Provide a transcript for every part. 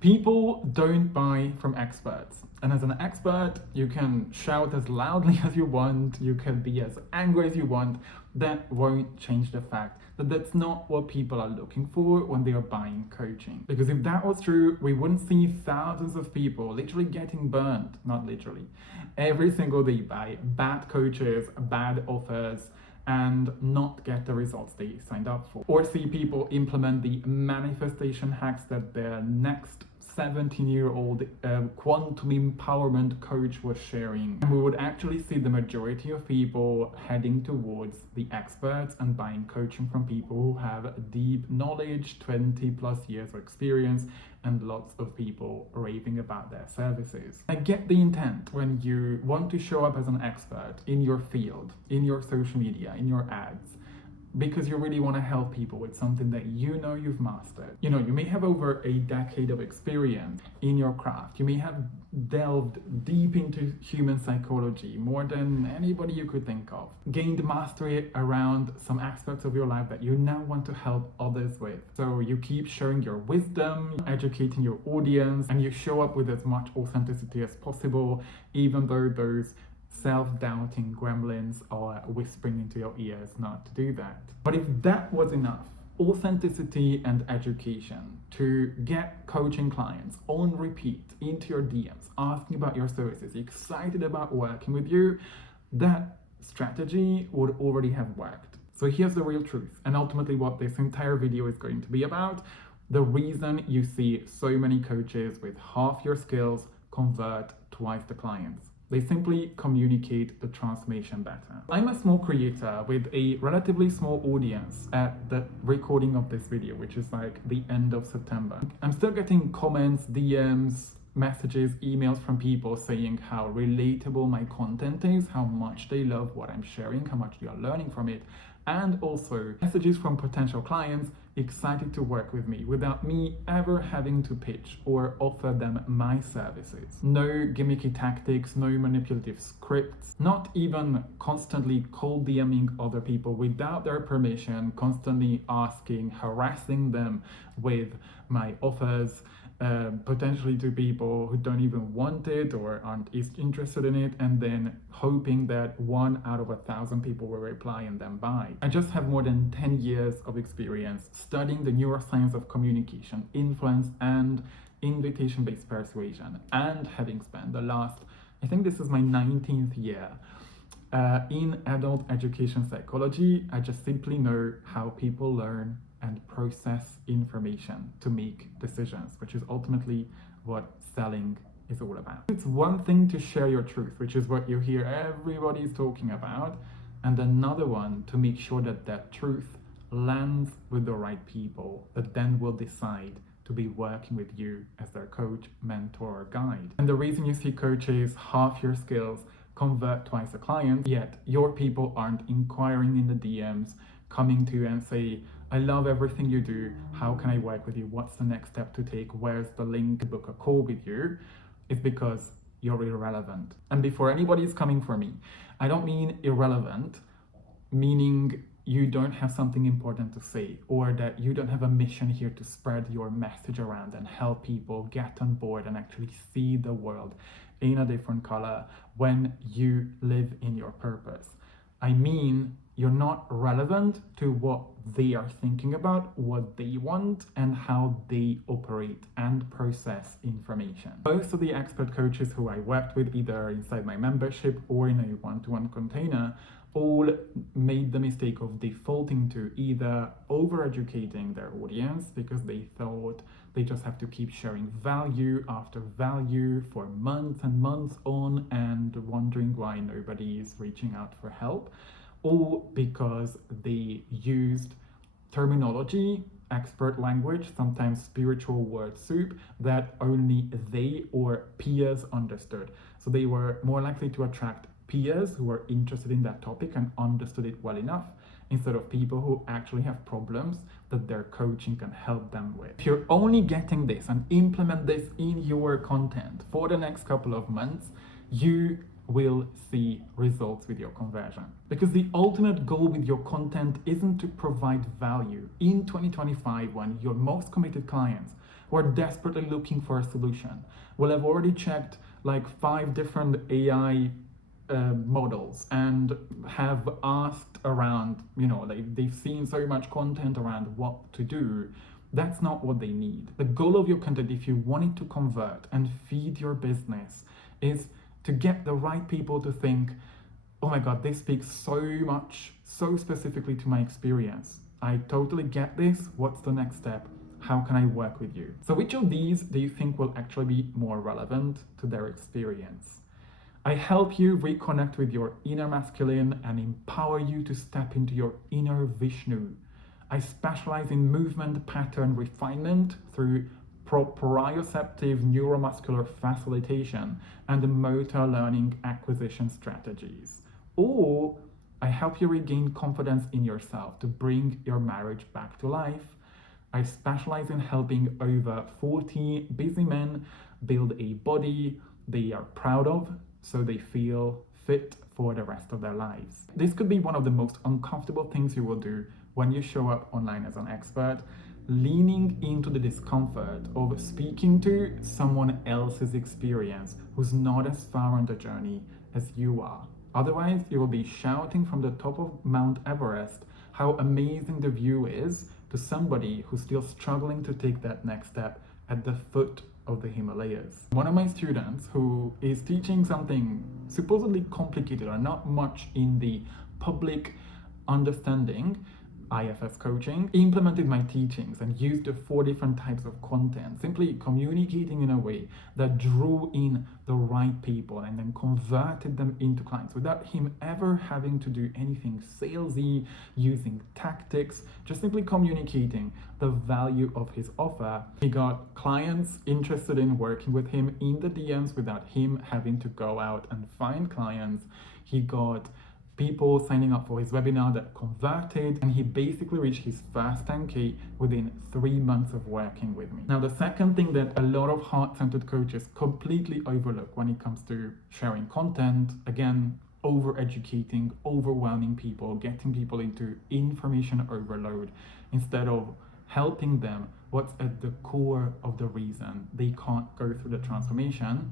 People don't buy from experts. And as an expert, you can shout as loudly as you want, you can be as angry as you want. That won't change the fact that that's not what people are looking for when they are buying coaching. Because if that was true, we wouldn't see thousands of people literally getting burned, not literally, every single day by bad coaches, bad offers, and not get the results they signed up for. Or see people implement the manifestation hacks that their next 17-year-old quantum empowerment coach was sharing. And we would actually see the majority of people heading towards the experts and buying coaching from people who have deep knowledge, 20 plus years of experience, and lots of people raving about their services. I get the intent when you want to show up as an expert in your field, in your social media, in your ads, because you really want to help people with something that you know you've mastered. You know, you may have over a decade of experience in your craft. You may have delved deep into human psychology more than anybody you could think of. Gained mastery around some aspects of your life that you now want to help others with. So you keep sharing your wisdom, educating your audience, and you show up with as much authenticity as possible, even though those self-doubting gremlins are whispering into your ears not to do that. But if that was enough, authenticity and education to get coaching clients on repeat into your DMs, asking about your services, excited about working with you, that strategy would already have worked. So here's the real truth, and ultimately what this entire video is going to be about: the reason you see so many coaches with half your skills convert twice the clients. They simply communicate the transformation better. I'm a small creator with a relatively small audience at the recording of this video, which is like the end of September. I'm still getting comments, DMs, messages, emails from people saying how relatable my content is, how much they love what I'm sharing, how much they are learning from it, and also messages from potential clients excited to work with me without me ever having to pitch or offer them my services. No gimmicky tactics, no manipulative scripts, not even constantly cold DMing other people without their permission, constantly asking, harassing them with my offers, potentially to people who don't even want it or aren't interested in it, and then hoping that 1 out of 1,000 people will reply and then buy. I just have more than 10 years of experience studying the neuroscience of communication, influence, and invitation-based persuasion, and having spent the last, I think this is my 19th year in adult education psychology. I just simply know how people learn and process information to make decisions, which is ultimately what selling is all about. It's one thing to share your truth, which is what you hear everybody's talking about, and another one to make sure that that truth lands with the right people that then will decide to be working with you as their coach, mentor, or guide. And the reason you see coaches half your skills convert twice a client, yet your people aren't inquiring in the DMs, coming to you and say, I love everything you do, how can I work with you, what's the next step to take, where's the link to book a call with you, is because you're irrelevant. And before anybody's coming for me, I don't mean irrelevant, meaning you don't have something important to say, or that you don't have a mission here to spread your message around and help people get on board and actually see the world in a different color when you live in your purpose. I mean, you're not relevant to what they are thinking about, what they want, and how they operate and process information. Most of the expert coaches who I worked with, either inside my membership or in a one-to-one container, all made the mistake of defaulting to either over-educating their audience because they thought they just have to keep sharing value after value for months and months on, and wondering why nobody is reaching out for help, or because they used terminology, expert language, sometimes spiritual word soup that only they or peers understood. So they were more likely to attract peers who were interested in that topic and understood it well enough, instead of people who actually have problems that their coaching can help them with. If you're only getting this and implement this in your content for the next couple of months, you will see results with your conversion. Because the ultimate goal with your content isn't to provide value in 2025 when your most committed clients who are desperately looking for a solution will have already checked like 5 different AI models and have asked around, they've seen so much content around what to do. That's not what they need. The goal of your content, if you want it to convert and feed your business, is to get the right people to think, oh my God, this speaks so specifically to my experience. I totally get this. What's the next step? How can I work with you? So which of these do you think will actually be more relevant to their experience? I help you reconnect with your inner masculine and empower you to step into your inner Vishnu. I specialize in movement pattern refinement through proprioceptive neuromuscular facilitation and motor learning acquisition strategies. Or I help you regain confidence in yourself to bring your marriage back to life. I specialize in helping over 40 busy men build a body they are proud of, so they feel fit for the rest of their lives. This could be one of the most uncomfortable things you will do when you show up online as an expert, leaning into the discomfort of speaking to someone else's experience who's not as far on the journey as you are. Otherwise, you will be shouting from the top of Mount Everest how amazing the view is to somebody who's still struggling to take that next step at the foot of the Himalayas. One of my students who is teaching something supposedly complicated or not much in the public understanding, IFS coaching, implemented my teachings and used the 4 different types of content, simply communicating in a way that drew in the right people and then converted them into clients without him ever having to do anything salesy, using tactics, just simply communicating the value of his offer. He got clients interested in working with him in the DMs without him having to go out and find clients. He got people signing up for his webinar that converted, and he basically reached his first 10K within 3 months of working with me. Now, the second thing that a lot of heart-centered coaches completely overlook when it comes to sharing content, again, over-educating, overwhelming people, getting people into information overload instead of helping them what's at the core of the reason they can't go through the transformation.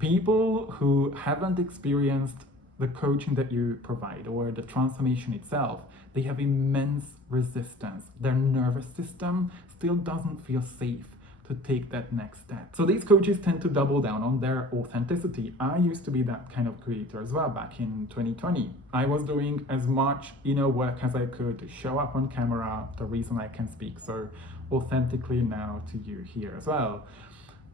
People who haven't experienced the coaching that you provide or the transformation itself, they have immense resistance. Their nervous system still doesn't feel safe to take that next step. So these coaches tend to double down on their authenticity. I used to be that kind of creator as well back in 2020. I was doing as much inner work as I could to show up on camera, the reason I can speak so authentically now to you here as well.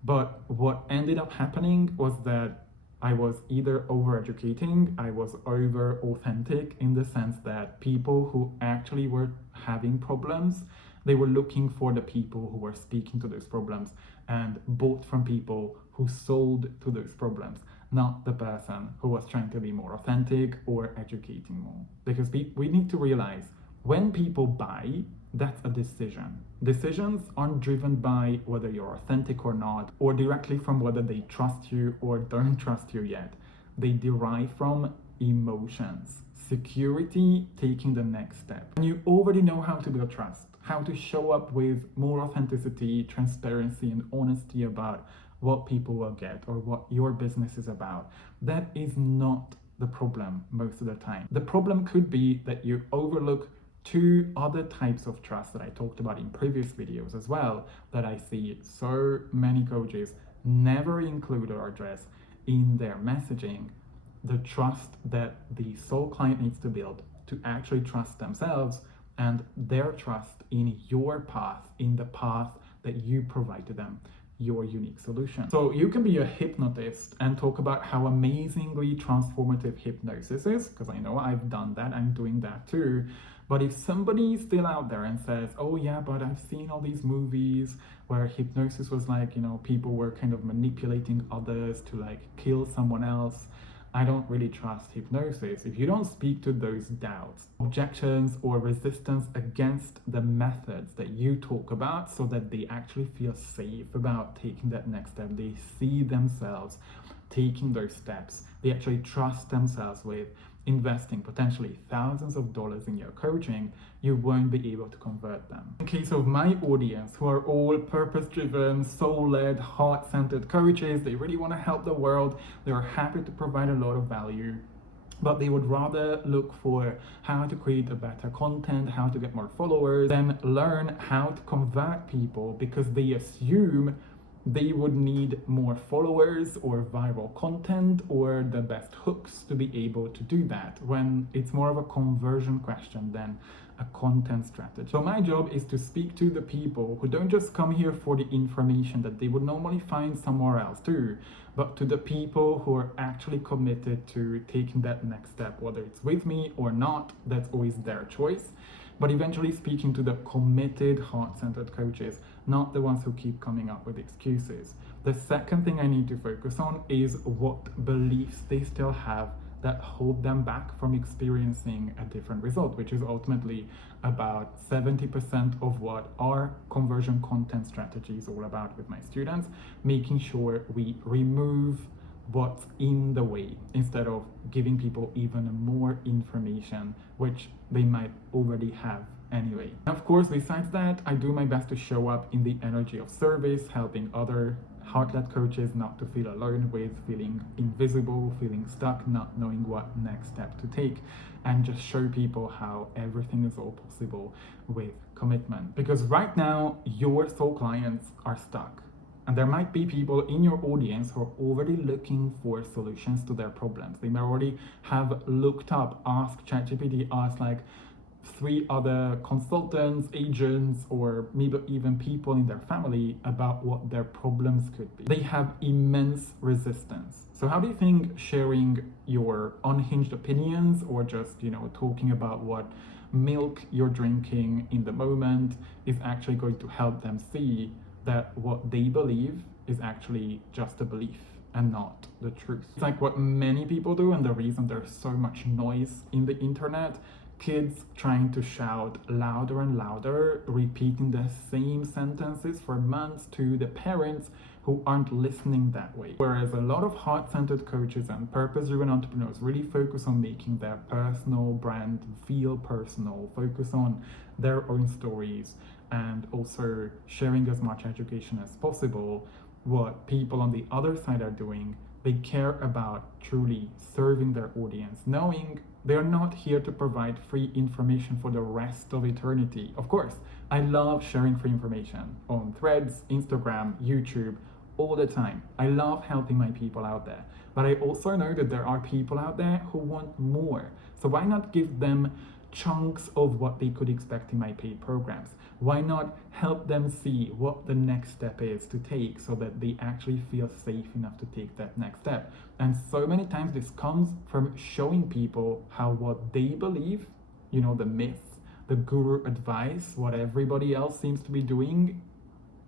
But what ended up happening was that I was either over-educating, I was over-authentic in the sense that people who actually were having problems, they were looking for the people who were speaking to those problems and bought from people who sold to those problems, not the person who was trying to be more authentic or educating more. Because we need to realize when people buy, that's a decision. Decisions aren't driven by whether you're authentic or not, or directly from whether they trust you or don't trust you yet. They derive from emotions, security, taking the next step. And you already know how to build trust, how to show up with more authenticity, transparency, and honesty about what people will get or what your business is about. That is not the problem most of the time. The problem could be that you overlook 2 other types of trust that I talked about in previous videos as well, that I see so many coaches never include or address in their messaging. The trust that the soul client needs to build to actually trust themselves and their trust in your path, in the path that you provide to them, your unique solution. So you can be a hypnotist and talk about how amazingly transformative hypnosis is, because I know I've done that, I'm doing that too. But if somebody is still out there and says, oh yeah, but I've seen all these movies where hypnosis was like, people were kind of manipulating others to like kill someone else, I don't really trust hypnosis. If you don't speak to those doubts, objections, or resistance against the methods that you talk about so that they actually feel safe about taking that next step, they see themselves taking those steps, they actually trust themselves with investing potentially thousands of dollars in your coaching, you won't be able to convert them. In case of my audience, who are all purpose-driven, soul-led, heart-centered coaches, they really want to help the world, they are happy to provide a lot of value, but they would rather look for how to create a better content, how to get more followers, than learn how to convert people, because they assume they would need more followers or viral content or the best hooks to be able to do that, when it's more of a conversion question than a content strategy. So my job is to speak to the people who don't just come here for the information that they would normally find somewhere else too, but to the people who are actually committed to taking that next step, whether it's with me or not, that's always their choice. But eventually speaking to the committed, heart-centered coaches, not the ones who keep coming up with excuses. The second thing I need to focus on is what beliefs they still have that hold them back from experiencing a different result, which is ultimately about 70% of what our conversion content strategy is all about with my students, making sure we remove what's in the way instead of giving people even more information, which they might already have anyway. And of course, besides that, I do my best to show up in the energy of service, helping other heart-led coaches not to feel alone with feeling invisible, feeling stuck, not knowing what next step to take, and just show people how everything is all possible with commitment. Because right now, your soul clients are stuck. And there might be people in your audience who are already looking for solutions to their problems. They may already have looked up, asked ChatGPT, asked like 3 other consultants, agents, or maybe even people in their family about what their problems could be. They have immense resistance. So how do you think sharing your unhinged opinions, or just, talking about what milk you're drinking in the moment, is actually going to help them see that what they believe is actually just a belief and not the truth? It's like what many people do, and the reason there's so much noise in the internet, kids trying to shout louder and louder, repeating the same sentences for months to the parents who aren't listening that way. Whereas a lot of heart-centered coaches and purpose-driven entrepreneurs really focus on making their personal brand feel personal, focus on their own stories, and also sharing as much education as possible. What people on the other side are doing, they care about truly serving their audience, knowing they're not here to provide free information for the rest of eternity. Of course, I love sharing free information on Threads, Instagram, YouTube, all the time. I love helping my people out there. But I also know that there are people out there who want more. So why not give them chunks of what they could expect in my paid programs? Why not help them see what the next step is to take, so that they actually feel safe enough to take that next step? And so many times this comes from showing people how what they believe, the myths, the guru advice, what everybody else seems to be doing,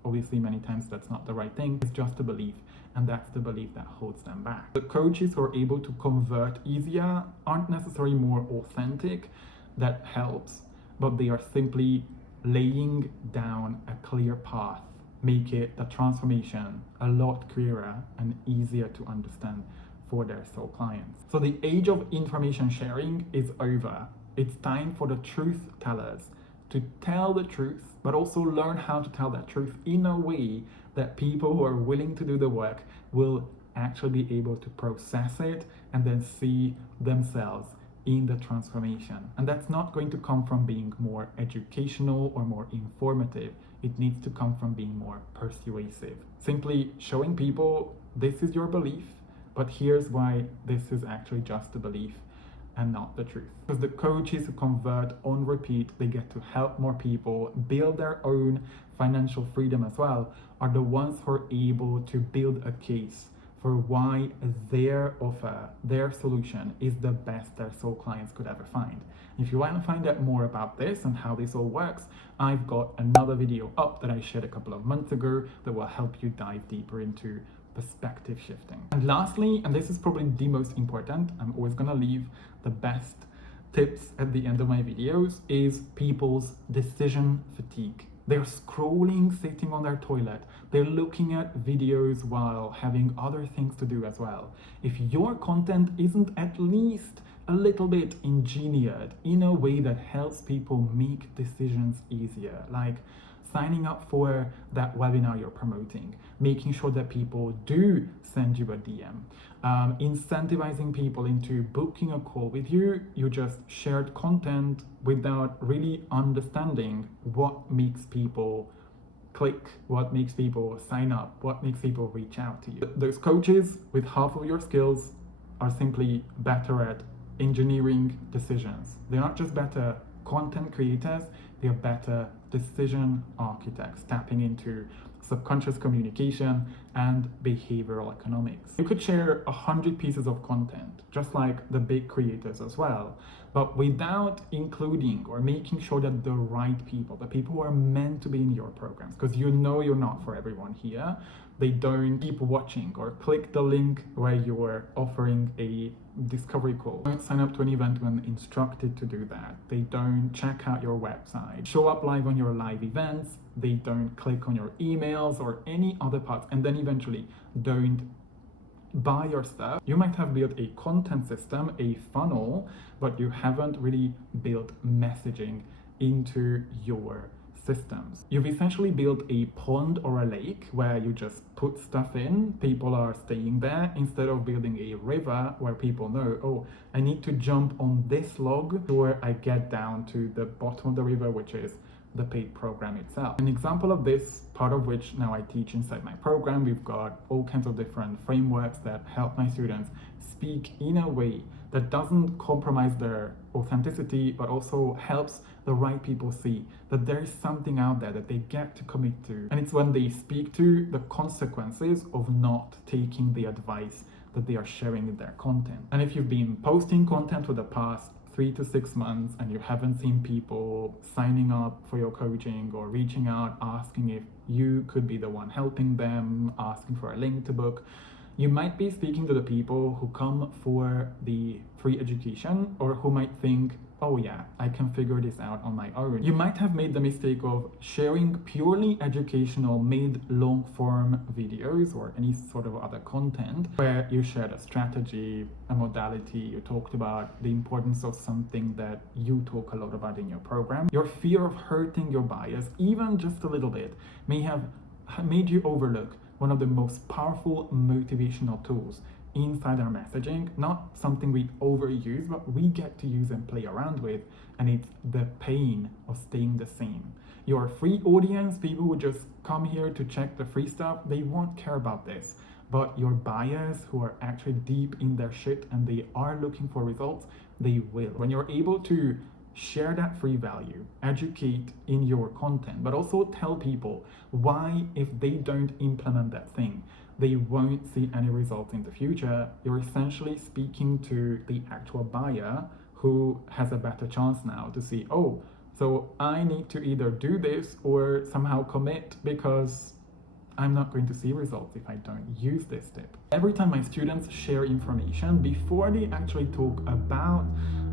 obviously many times that's not the right thing, it's just a belief. And that's the belief that holds them back. The coaches who are able to convert easier aren't necessarily more authentic. That helps, but they are simply laying down a clear path, make it the transformation a lot clearer and easier to understand for their soul clients. So the age of information sharing is over. It's time for the truth tellers to tell the truth, but also learn how to tell that truth in a way that people who are willing to do the work will actually be able to process it and then see themselves in the transformation. And that's not going to come from being more educational or more informative. It needs to come from being more persuasive. Simply showing people, this is your belief, but here's why this is actually just a belief and not the truth. Because the coaches who convert on repeat, they get to help more people build their own financial freedom as well, are the ones who are able to build a case for why their offer, their solution is the best their soul clients could ever find. If you want to find out more about this and how this all works, I've got another video up that I shared a couple of months ago that will help you dive deeper into perspective shifting. And lastly, and this is probably the most important, I'm always gonna leave the best tips at the end of my videos, is people's decision fatigue. They're scrolling, sitting on their toilet. They're looking at videos while having other things to do as well. If your content isn't at least a little bit engineered in a way that helps people make decisions easier, like signing up for that webinar you're promoting, making sure that people do send you a DM, incentivizing people into booking a call with you. You just shared content without really understanding what makes people click, what makes people sign up, what makes people reach out to you. Those coaches with half of your skills are simply better at engineering decisions. They're not just better content creators, they're better decision architects, tapping into subconscious communication and behavioral economics. You could share 100 pieces of content, just like the big creators as well, but without including or making sure that the right people, the people who are meant to be in your programs, because you know you're not for everyone here, they don't keep watching or click the link where you're offering a discovery call. Don't sign up to an event when instructed to do that. They don't check out your website, show up live on your live events. They don't click on your emails or any other parts, and then eventually don't buy your stuff. You might have built a content system, a funnel, but you haven't really built messaging into your systems. You've essentially built a pond or a lake where you just put stuff in, people are staying there, instead of building a river where people know, oh, I need to jump on this log before I get down to the bottom of the river, which is the paid program itself. An example of this, part of which now I teach inside my program, we've got all kinds of different frameworks that help my students speak in a way that doesn't compromise their authenticity, but also helps the right people see that there is something out there that they get to commit to. And it's when they speak to the consequences of not taking the advice that they are sharing in their content. And if you've been posting content for the past 3 to 6 months and you haven't seen people signing up for your coaching or reaching out, asking if you could be the one helping them, asking for a link to book, you might be speaking to the people who come for the free education, or who might think, oh yeah, I can figure this out on my own. You might have made the mistake of sharing purely educational, made long form videos or any sort of other content where you shared a strategy, a modality, you talked about the importance of something that you talk a lot about in your program. Your fear of hurting your buyers, even just a little bit, may have made you overlook one of the most powerful motivational tools inside our messaging, not something we overuse, but we get to use and play around with, and it's the pain of staying the same. Your free audience, people who just come here to check the free stuff, they won't care about this. But your buyers who are actually deep in their shit and they are looking for results, they will. When you're able to share that free value, educate in your content, but also tell people why, if they don't implement that thing, they won't see any results in the future, you're essentially speaking to the actual buyer who has a better chance now to see, oh, so I need to either do this or somehow commit, because I'm not going to see results if I don't use this tip. Every time my students share information, before they actually talk about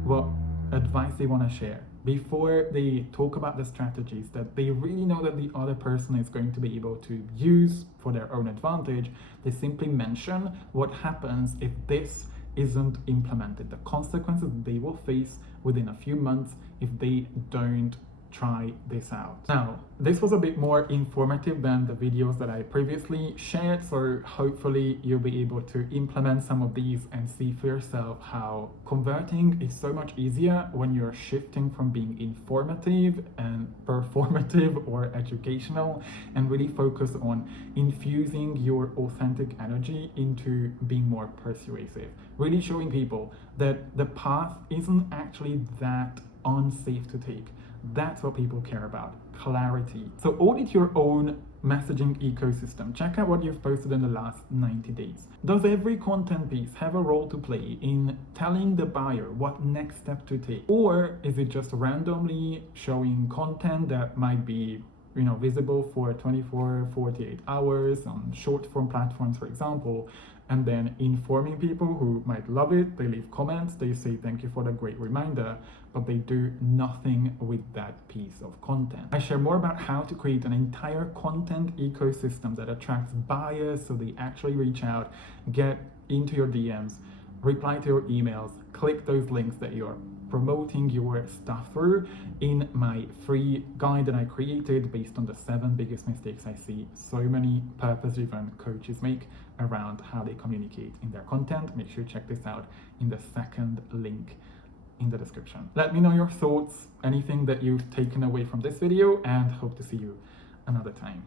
what advice they want to share, before they talk about the strategies that they really know that the other person is going to be able to use for their own advantage, they simply mention what happens if this isn't implemented, the consequences they will face within a few months if they don't try this out. Now, this was a bit more informative than the videos that I previously shared, so hopefully you'll be able to implement some of these and see for yourself how converting is so much easier when you're shifting from being informative and performative or educational and really focus on infusing your authentic energy into being more persuasive, really showing people that the path isn't actually that unsafe to take. That's what people care about, clarity. So audit your own messaging ecosystem. Check out what you've posted in the last 90 days. Does every content piece have a role to play in telling the buyer what next step to take? Or is it just randomly showing content that might be visible for 24, 48 hours on short form platforms, for example, and then informing people who might love it, they leave comments, they say thank you for the great reminder, but they do nothing with that piece of content. I share more about how to create an entire content ecosystem that attracts buyers so they actually reach out, get into your DMs, reply to your emails, click those links that you're promoting your stuff through in my free guide that I created based on the 7 biggest mistakes I see so many purpose-driven coaches make around how they communicate in their content. Make sure you check this out in the second link in the description. Let me know your thoughts, anything that you've taken away from this video, and hope to see you another time.